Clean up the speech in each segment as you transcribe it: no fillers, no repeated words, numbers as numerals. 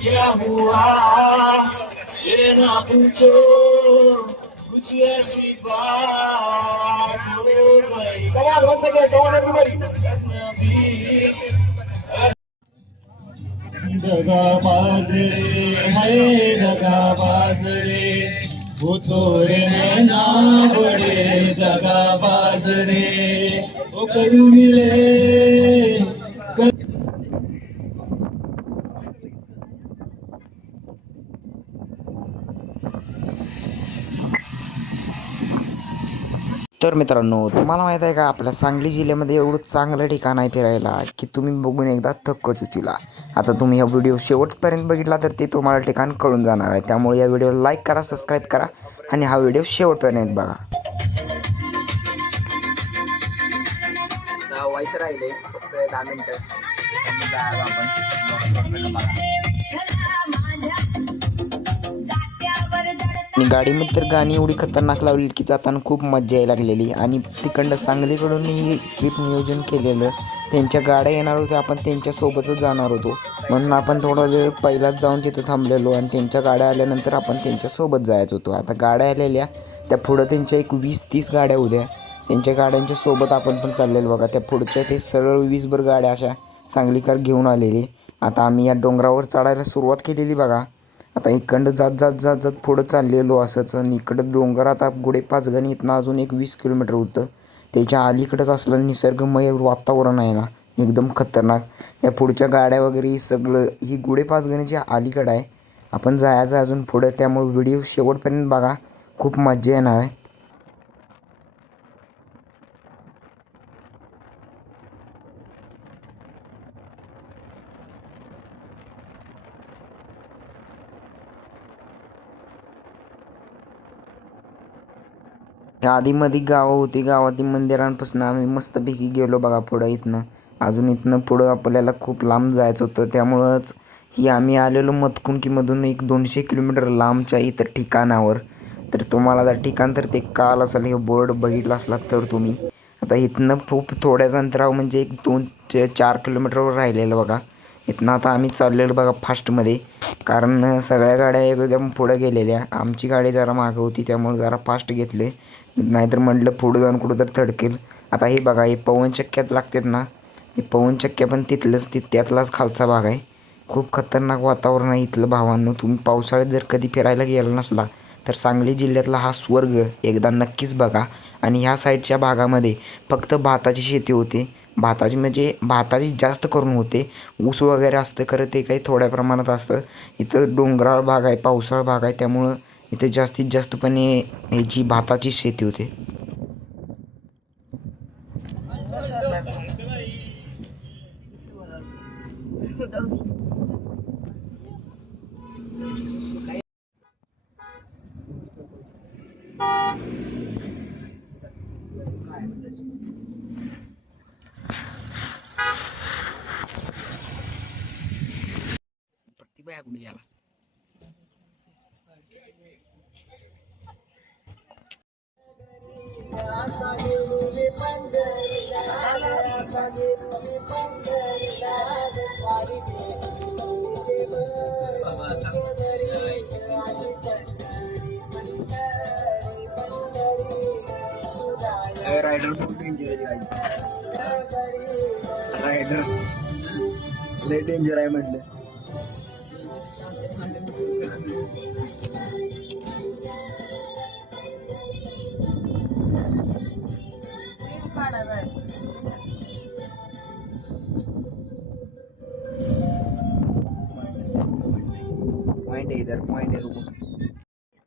क्या हुआ ये ना पूछो कुछ ऐसी बात हो गई। कमाल once again, come on everybody. दगाबाज रे है दगाबाज रे वो थोड़े नैना बड़े दगाबाज रे वो कभी मिले। तर मित्रांनो, तुम्हाला माहीत आहे का आपल्या सांगली जिल्ह्यामध्ये एवढं चांगलं ठिकाण आहे फिरायला की तुम्ही बघून एकदा थक्कच उचिला. आता तुम्ही हा व्हिडिओ शेवटपर्यंत बघितला तर ते तुम्हाला ठिकाण कळून जाणार आहे. त्यामुळे या व्हिडिओला लाईक करा, सबस्क्राईब करा आणि हा व्हिडिओ शेवटपर्यंत बघा. व्हायचं राहिले फक्त 10 मिनिटं आणि गाडीमध्ये तर गाणी एवढी खतरनाक लावली की जाताना खूप मजा यायला लागलेली. आणि तिकडं सांगलीकडून ही ट्रिप नियोजन केलेलं. त्यांच्या गाड्या येणार होत्या, आपण त्यांच्यासोबतच जाणार होतो म्हणून आपण थोडा वेळ पहिलाच जाऊन तिथं थांबलेलो आणि त्यांच्या गाड्या आल्यानंतर आपण त्यांच्यासोबत जायचं होतो. आता गाड्या आलेल्या त्या पुढं त्यांच्या एक 20-30 गाड्या होत्या. त्यांच्या गाड्यांच्या सोबत आपण पण चाललेलो बघा. त्या पुढच्या ते सरळ 20भर गाड्या अशा सांगलीकर घेऊन आलेली. आता आम्ही या डोंगरावर चढायला सुरुवात केलेली बघा. आता इकडं जात पुढं चाललेलो असंच. आणि इकडं डोंगर आता गुढे पाचगणी इथनं अजून एक 20 किलोमीटर होतं. त्याच्या अलीकडंच असलं निसर्गमय वातावरण आहे ना, एकदम खतरनाक. या पुढच्या गाड्या वगैरे सगळं ही गुढे पाचगणीच्या अलीकडं आहे. आपण जायचं अजून पुढं, त्यामुळे व्हिडिओ शेवटपर्यंत बघा, खूप मजा येणार आहे. आधीमध्ये गावं होती, गावातील मंदिरांपासून आम्ही मस्तपैकी गेलो बघा पुढं. इथनं पुढं आपल्याला खूप लांब जायचं होतं. त्यामुळंच ही आम्ही आलेलो मतकुंकीमधून एक 200 किलोमीटर लांबच्या इतर ठिकाणावर. तर तुम्हाला त्या ठिकाण तर ते काल असेल, हे बोर्ड बघितला असला तर तुम्ही. आता इथनं खूप थोड्याच अंतरावर म्हणजे एक 2-4 किलोमीटरवर राहिलेलं बघा. इथनं आता आम्ही चाललेलो बघा फास्टमध्ये, कारण सगळ्या गाड्या एकदम पुढं गेलेल्या. आमची गाडी जरा मागं होती त्यामुळे जरा फास्ट घेतले, नाहीतर म्हटलं पुढं जाऊन कुठं तर थडकेल. आता हे बघा, हे पवनचक्क्यात लागतात ना, हे पवनचक्क्या पण त्यातलाच खालचा भाग आहे. खूप खतरनाक वातावरण आहे इथलं भावांनो. तुम्ही पावसाळ्यात जर कधी फिरायला गेला नसला तर सांगली जिल्ह्यातला हा स्वर्ग एकदा नक्कीच बघा. आणि ह्या साईडच्या भागामध्ये फक्त भाताची शेती होते. भाताची जास्त करून होते. ऊस वगैरे असतं खरं, ते काही थोड्या प्रमाणात असतं. इथं डोंगराळ भाग आहे, पावसाळ भाग आहे, त्यामुळं इथे जास्तीत जास्तपणे ह्याची भाताची शेती होते. रायडर खूप डेंजर आहे. रायडर लय डेंजर आहे म्हटलं. पॉइंट है इधर, पॉइंट है. रुको,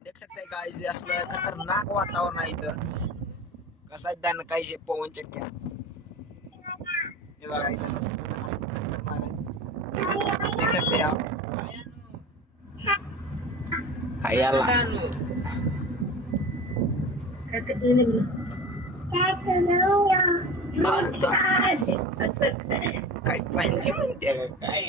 देख सकते हैं गाइस, असलं खतरनाक वातावरण आहे इथं. कसं आहे त्यानं काही पवन चक्क्या हे बघा इथं असं खतरनाक आहे. देख सकते हैं आप. हाय याला काय पाहिजे म्हणते का काय?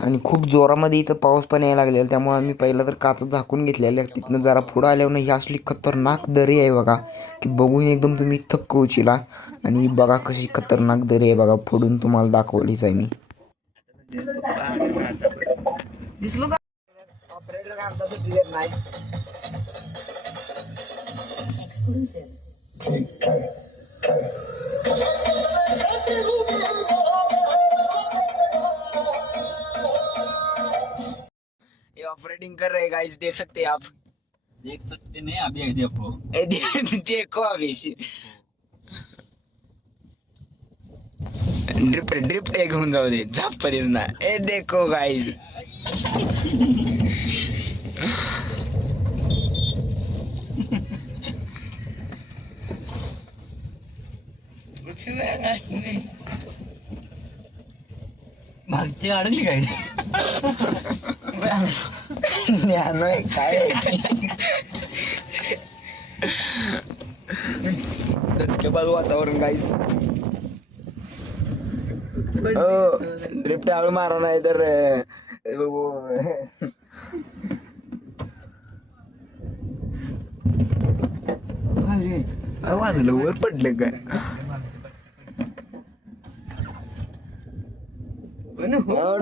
आणि खूप जोरामध्ये इथं पाऊस पण यायला लागलेला, त्यामुळे आम्ही पहिला तर काच झाकून घेतलेल्या. तिथनं जरा पुढं आल्यावर ही असली खतरनाक दरी आहे बघा, की बघून एकदम तुम्ही थक्क होशीला. आणि बघा कशी खतरनाक दरी आहे बघा, फोडून तुम्हाला दाखवलीच आहे मी. दिसलो का ऑपरेटर का आमचा सुट्टी देत नाही. ये ऑपरेटिंग कर रहे गाइस, देख सकते हैं आप. देख सकते नहीं अभी देखो. देखो अभी ड्रिफ्ट ड्रिफ्ट एक होऊन जाऊ दे, झाप ना. ए देखो गाइस. मागची अडकली काय? ज्ञानोय काय बाद वातावरण गाईस. ड्रिफ्ट हळू मारा नाही तर वाजलं वर पडलं काय.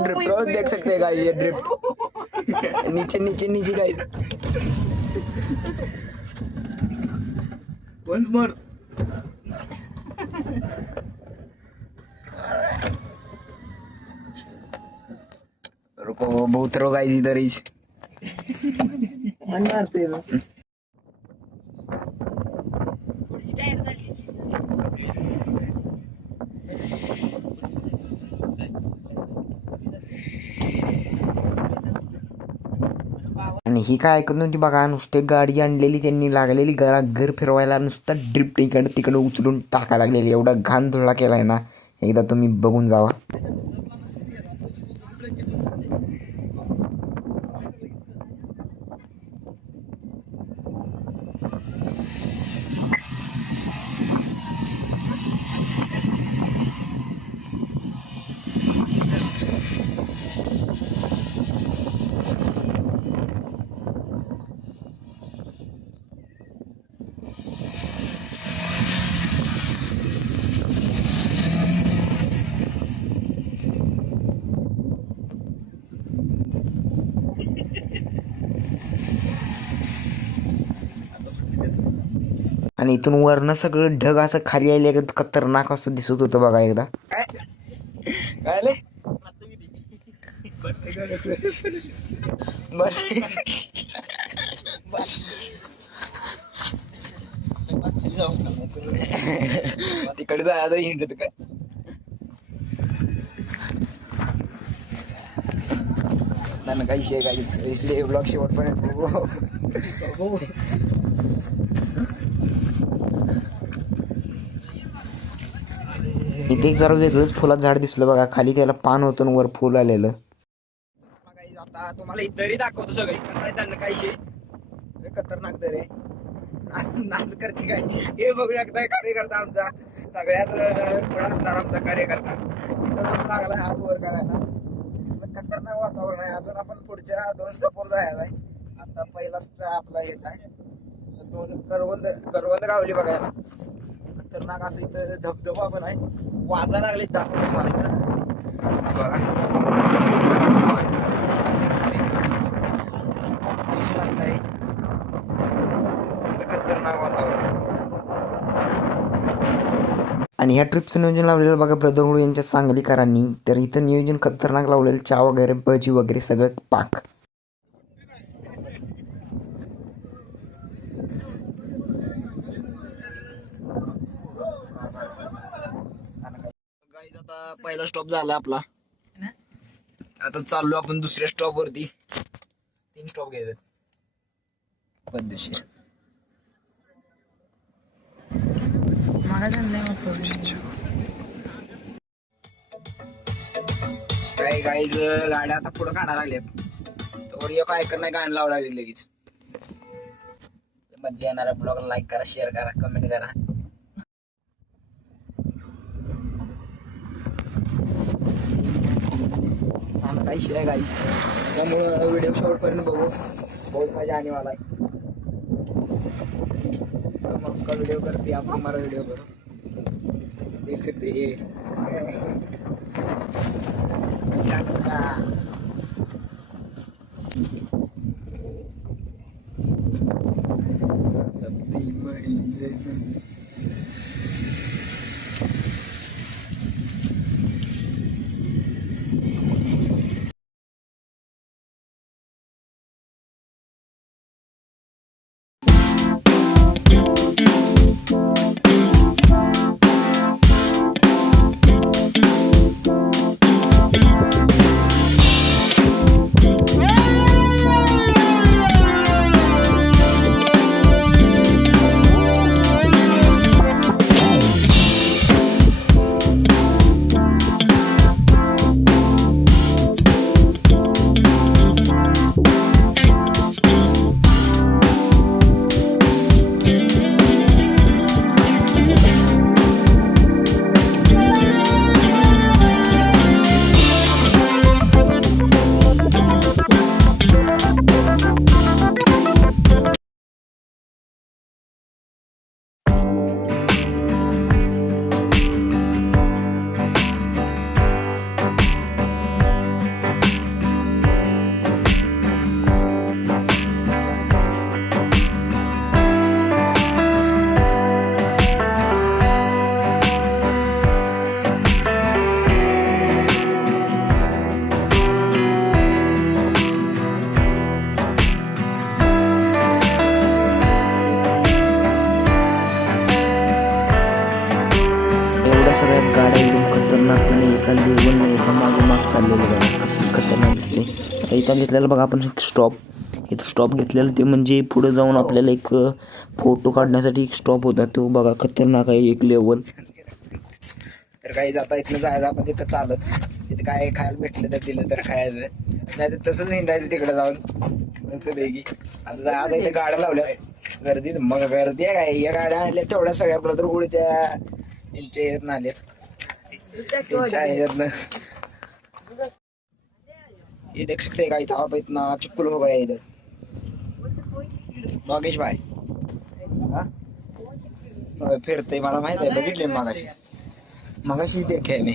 ड्रिफ्ट देख सकते हैं गाइस, ये ड्रिफ्ट नीचे नीचे नीचे गाइस. Once more. रुको बहुत रो गाइस इधर ही. आणि ही काय ऐकत नव्हती बघा, नुसते गाडी आणलेली त्यांनी, लागलेली घर फिरवायला, नुसता ड्रिफ्ट इकडं तिकडं उचलून टाकायला लागलेली. एवढा घाण धुळा केलाय ना, एकदा तुम्ही बघून जावा. आणि इथून वरनं सगळं ढग असं खाली आले, खतरनाक असं दिसत होतं बघा एकदा. काय रे तिकडे जायचं हिंडत काय. त्यांना काही शे काही इसलिए ब्लॉग शेवटपर्यंत बघू. इथे एक जरा वेगळंच फुलात झाड दिसलं बघा, खाली त्याला पान होतं आणि वर फुल आलेलं. आता तुम्हाला दरी दाखवतो सगळी कसं आहे. त्यांना काही शे खतरनाक दर आहे. नाच करते काय हे बघू शकता. कार्यकर्ता आमचा सगळ्यात पुढे असणार आमचा कार्यकर्ता तिथं जाऊन लागला हात वर करायला. खतरनाक वातावरण आहे. अजून आपण पुढच्या 2 स्टॉपवर जायला आहे. आता पहिला आपला येत आहे 2 करवंद गावली बघायला. खतरनाक असं इथं धबधबा पण आहे. वाजा लागले दाखवतो मला इथं बघा. खतरनाक वातावरण. आणि ह्या ट्रिपचं नियोजन लावलेलं बघा ब्रदरहुड यांच्या सांगलीकरांनी. तर इथं नियोजन खतरनाक लावलेलं, चहा वगैरे भजी वगैरे सगळं पाक. गाईज आता पहिला स्टॉप झाला आपला. आता चाललो आपण दुसऱ्या स्टॉप वरती. 3 स्टॉप घ्यायचे पद्धतशीर. गाईज गाड्या आता पुढे काढायला लागल्यात. तर एक ऐकत नाही गाणं लावं लागले लगेच. मज्जा येणारा ब्लॉग लाईक करा, शेअर करा, कमेंट करा. काही शिवाय गाईच त्यामुळं व्हिडिओ शेवटपर्यंत बघू. बहुत मजा आने वाला है. हम आपका वीडियो करते आप हमारा वीडियो करो. देख सकते हैं सगळ्या गाड्या एकदम खतरनाकपणे एका लेवलने एका मागोमाग चाललेलं बघा कसं खतरनाक दिसते. आता इथं घेतलेलं बघा आपण स्टॉप. इथं स्टॉप घेतलेलं ते म्हणजे पुढे जाऊन आपल्याला एक फोटो काढण्यासाठी एक स्टॉप होता तो बघा खतरनाक आहे एक लेवल. तर काही जाता इथनं जायचं आपण तिथं चालत. तिथे काय खायला भेटलं तर दिलं तर खायचं, नाही तर तसंच हिंडायचं तिकडे जाऊन मस्त पैकी. आता आज इथे गाड्या लावल्या गर्दी, मग गर्दी आहे काय. या गाड्या आणल्या तेवढ्या सगळ्या ब्रदरहुडच्या यांच्या ह्याच्यात आल्यात. ये देख सकते गाइस आप इतना चिपकुल हो गया इधर. नागेश भाई फिरते मला माहित आहे, बघितले मगाशीच देखे मी.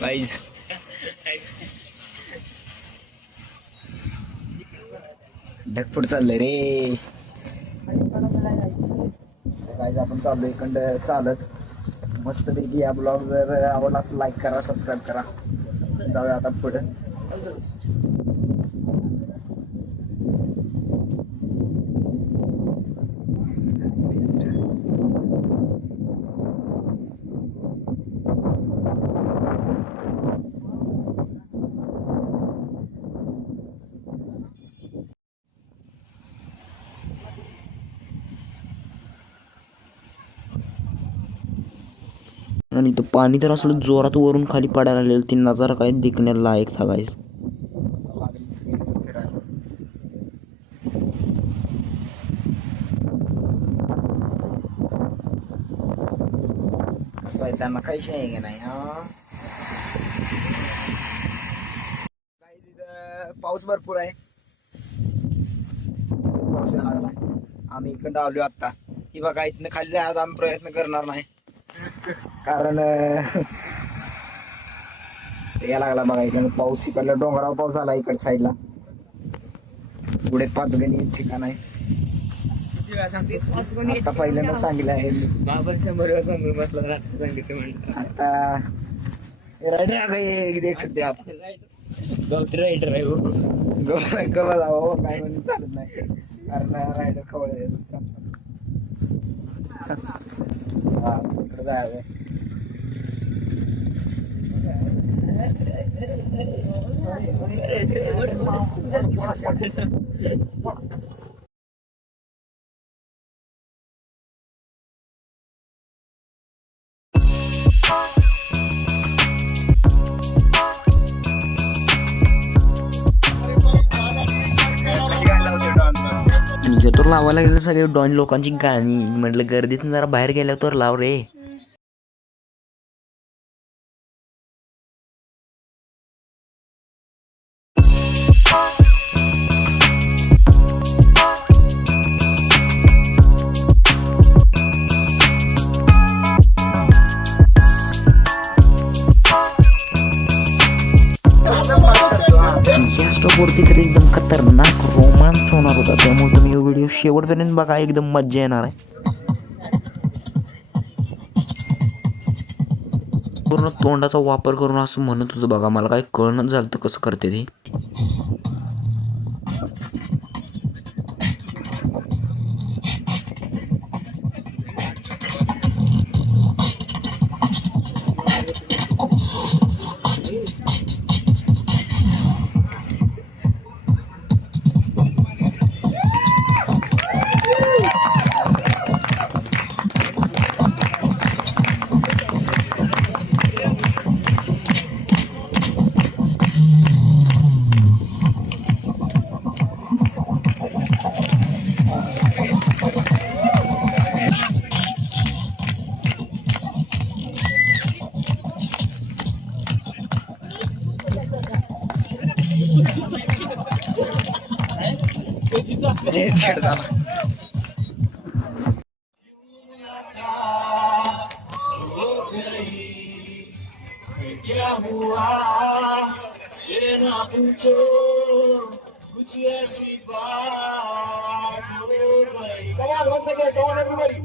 गाइस ढगफुट चाललंय रे. गाइस आपण चाललोय इकडं चालत मस्त पैकी. या ब्लॉग जर आवडला तर लाईक करा, सबस्क्राईब करा. जाऊया आता पुढे. आणि तो पाणी तर असलं जोरात वरून खाली पडायला लागलेलं, ती नजारा काय दिखण्याला लायक था गाइस. असं आहे त्यांना काही आहे नाही. पाऊस भरपूर आहे, पाऊस यायला लागला. आम्ही इकडं आलो आता. ही बघा इथनं खाली जायचा आम्ही प्रयत्न करणार नाही कारण या लागला बघा. इकडं पाऊस, इकडल्या डोंगरावर पाऊस आला इकड साईडला. पुढे 5 गणी ठिकाण आहे. आता पहिल्यांदा सांगितलं आहे आता. रायडर देख सकते आप, गवती रायडर आहे गवा जावा काय म्हणून चालत नाही कारण रायडर खवळ इकडे जायचं. तर लावायला लागले सगळे डॉन लोकांची गाणी. म्हटलं गर्दीतून जरा बाहेर गेल्यावर तर लाव रे. या स्टॉपवरती तर एकदम खतरनाक रोमांस होणार होता, त्यामुळे तुम्ही हा व्हिडिओ शेवटपर्यंत बघा, एकदम मज्जा येणार आहे. पूर्ण तोंडाचा वापर करून असं म्हणत होतं बघा, मला काय कळणं झालं तर कसं करते ते. क्या हुआ ये ना पूछो कुछ ऐसी बात हो गई. Come on, once again, come on everybody.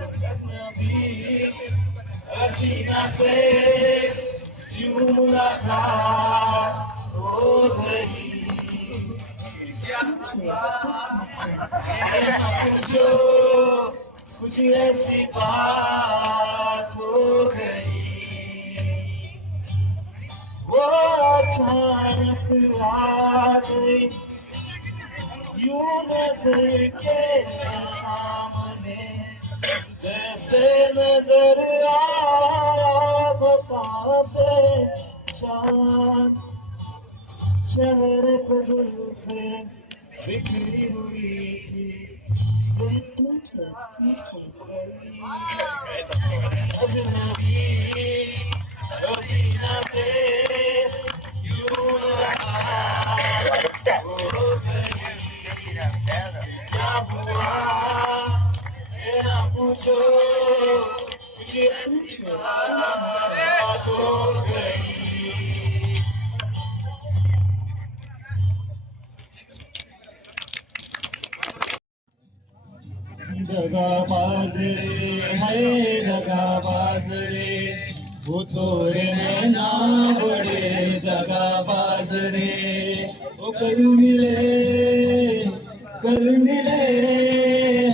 Hasina से यूं मुलाकात हो गई. क्या हुआ ये ना पूछो कुछ ऐसी बात हो गई. वो अचानक आ गई यूं नजर के सामने, जैसे नजर आया पास चांद. चेहरे पर जुल्फें बिखरी हुई थी, अजनबी हसीना से यूं मुलाकात हो गई. क्या हुआ ये ना पूछो कुछ ऐसी बात हो गई. दगाबाज रे है दगाबाज रे, वो थोड़े नैना बड़े दगाबाज रे. वो कल मिले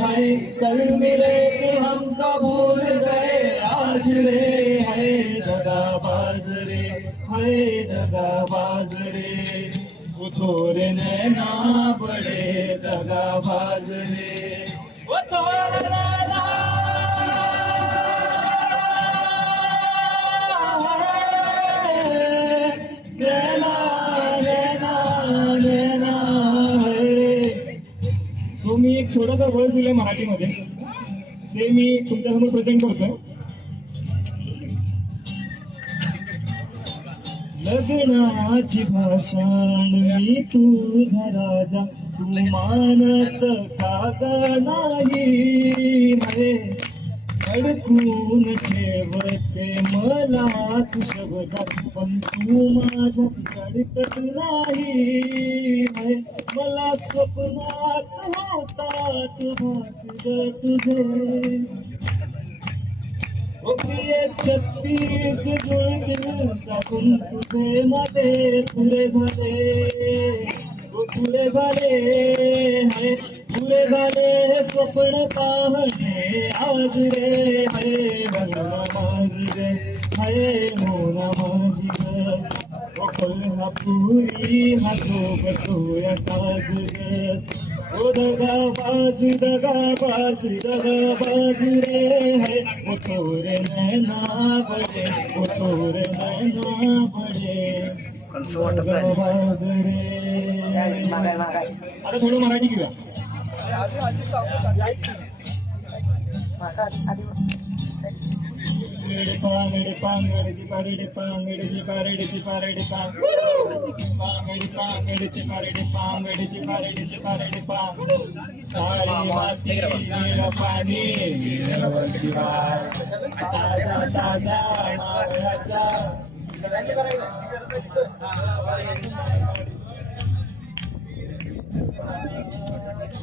हाय कल मिले कि हमको भूल गए आज रे. है दगाबाज रे है दगाबाज रे, वो थोड़े नैना बड़े दगाबाज रे. वो थोड़े नैना मी एक छोटासा वर्ड दिलाय मराठीमध्ये, ते मी तुमच्यासमोर प्रेझेंट करतोय. लग्नाची भाषण मी तुझा राजा, तू मानत काग नाही रे. अडकून ठेवते मला तू शब्दात, पण तू माझ्यात अडकत नाही रे. मला स्वप्नात होतात भासग तुझे, प्रिय 36 जुळतील टाकून तुझे मध्ये पुरे झाले है पुरे झाले स्वप्न पाहणे आज रे. है नमाज रे है नमाज रे, कोल्हापुरी हा सोबतोया साज रे. ओ दगाबाज दगाबाज दगाबाज रे है, वो थोड़े नैना बड़े वो थोड़े नैना बड़े दगाबाज रे. आता थोडं मराठी घेऊया.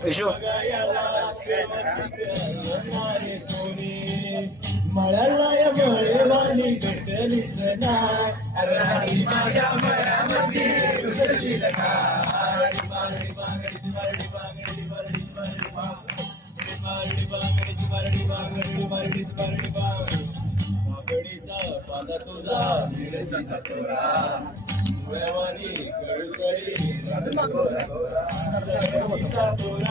विशू मळाला मळेवाली भेटलीच नाही माझ्या मळ्यामध्ये घुसशील का बागडीचा पाला तुझा मिरचीचा तोरा डोळ्यावानी गळगळी मिरचीचा तोरा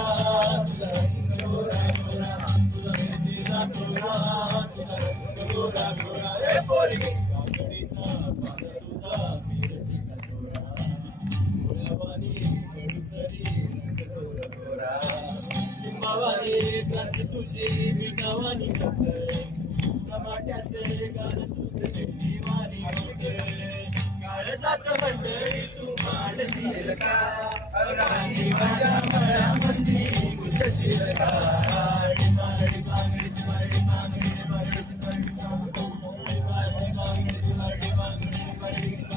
तुझा रंग गोरा गोरा तुझा मिरचीचा तोरा तुझा रंग गोरा गोरा ए पोरी बागडीचा पाला तुझा मिरचीचा तोरा डोळ्यावानी गळगळी रंग गोरा गोरा लिंबावानी क्रांत तुझी मिठावानी कपडे टमाट्याचे गाल तुझे भेटीवानी होते काळ जात मंडळी तू मांडशील का राणी माझ्या मळ्यामध्ये घुसशील का डिमाडी बांगडीची Mardi बांगडीची बांगडीची बांगडी बांगडी बांगडीची Mardi बांगडी बांगडी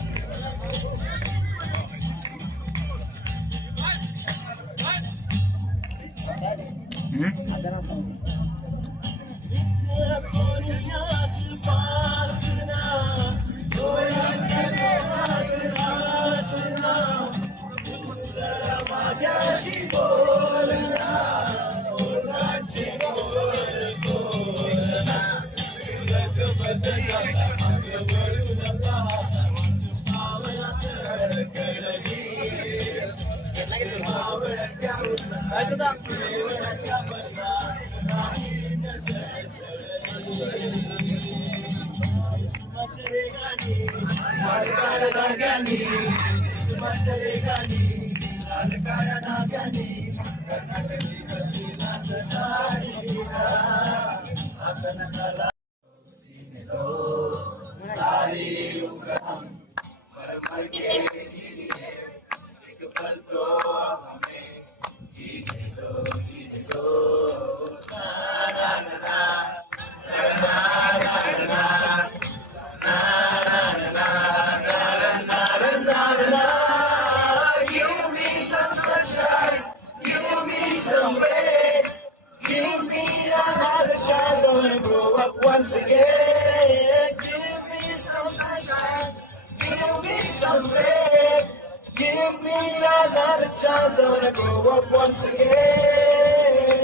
Once again, give me some sunshine, give me some rain, give me another chance. I wanna grow up once again.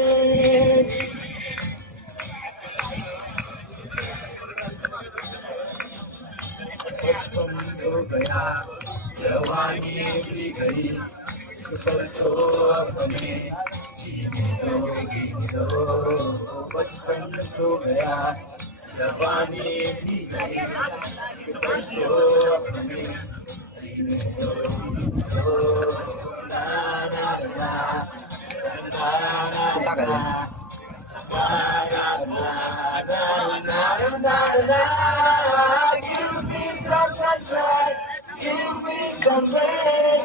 बचपन हो गया, जवानी भी गई, तो अब हमें जीने दो, बचपन हो गया, जवानी भी गई, तो अब हमें जीने दो, ला ला ला ला ला ला Give me some sunshine, give me some rain,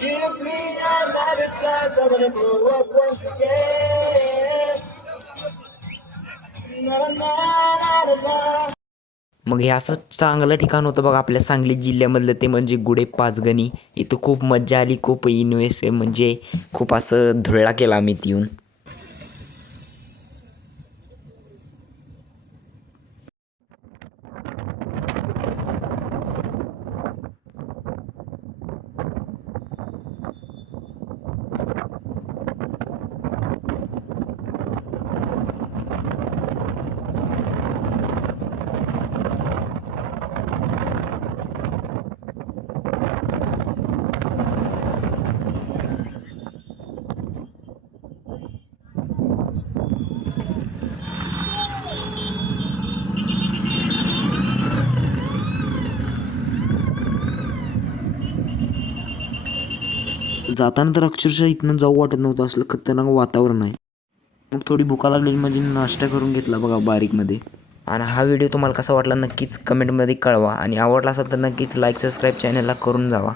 give me another chance. I wanna grow up once again. Na na na na. मग हे असं चांगलं ठिकाण होतं बघा आपल्या सांगली जिल्ह्यामधलं, ते म्हणजे गुढे पाचगणी. इथं खूप मज्जा आली, खूप इन्व्हेस्ट म्हणजे खूप असं धुळा केला आम्ही येऊन. जाताना तर अक्षरशः इथनं जाऊ वाटत नव्हतं, असलं खतरनाक वातावरण आहे. मग थोडी भुका लागलेली म्हणजे नाश्ता करून घेतला बघा बारीकमध्ये. आणि हा व्हिडिओ तुम्हाला कसा वाटला नक्कीच कमेंटमध्ये कळवा आणि आवडला असेल तर नक्कीच लाईक सबस्क्राईब चॅनलला करून जावा.